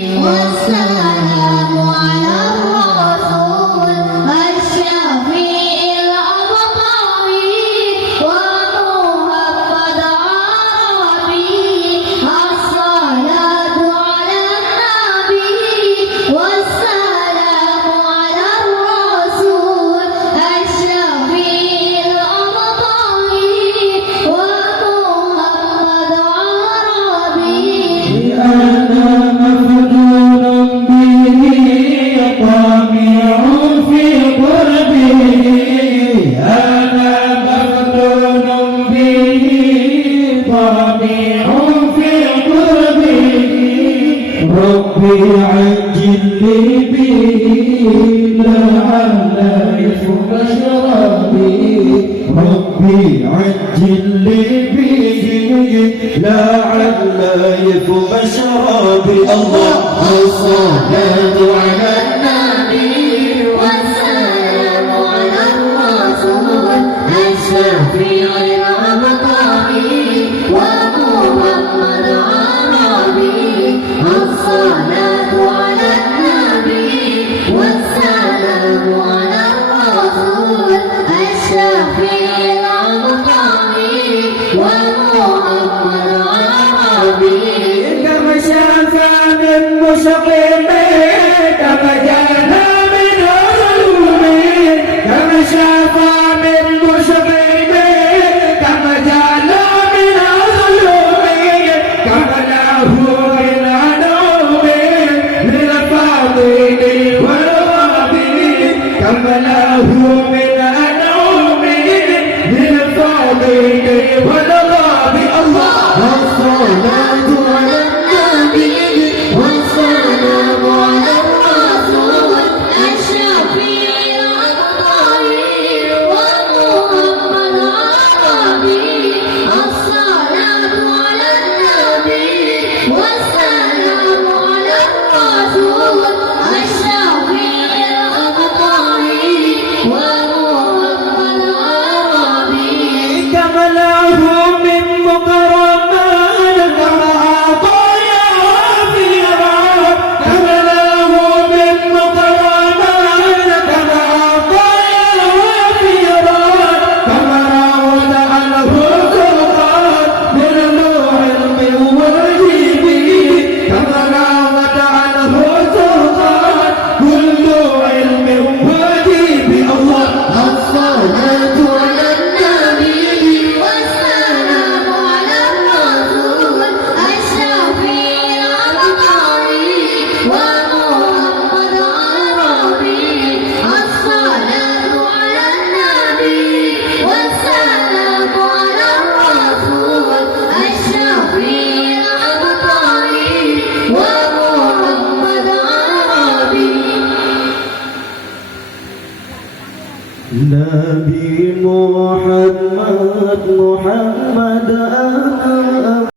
والسلام على الرسول الشفيع الأبطالي ومحمد عربي الصلاة على النبي والسلام على الرسول الشفيع الأبطالي ومحمد عربي ربي عجل لي به لعل يفك شرابي ربي عجل لي به لعل يفك شرابي الله الصلاة على النبي والسلام على الرسول الشفيع الأبطالي ومحمد عربي الصلاة على النبي والسلام على الرسول الشفيع الأبطالي ومحمد عربي كما شاف من مشقمه كما جاء من علومه كما شاف من مشقمه كما جاء من علومه كما له من علومه للفاضل والرابي كما له من علومه للفاضل والرابي الله الصلاة على النبي والسلام على الرسول الشفيع الأبطالي ومحمد عربي الصلاة على النبي والسلام على الرسول الشفيع الأبطالي ومحمد عربي كما له من مكرمان كما عطايا وافيرا كما له من مكرمان كما عطايا وافيرا كما راود عنه سلطان بالنور من وجهه كما راود عنه سلطان كل علم وجهه الله الصلاة على النبي والسلام على الرسول الشفيع الأبطالي ومحمد عربي الصلاة على النبي والسلام على الرسول الشفيع الأبطالي ومحمد عربي نبي محمد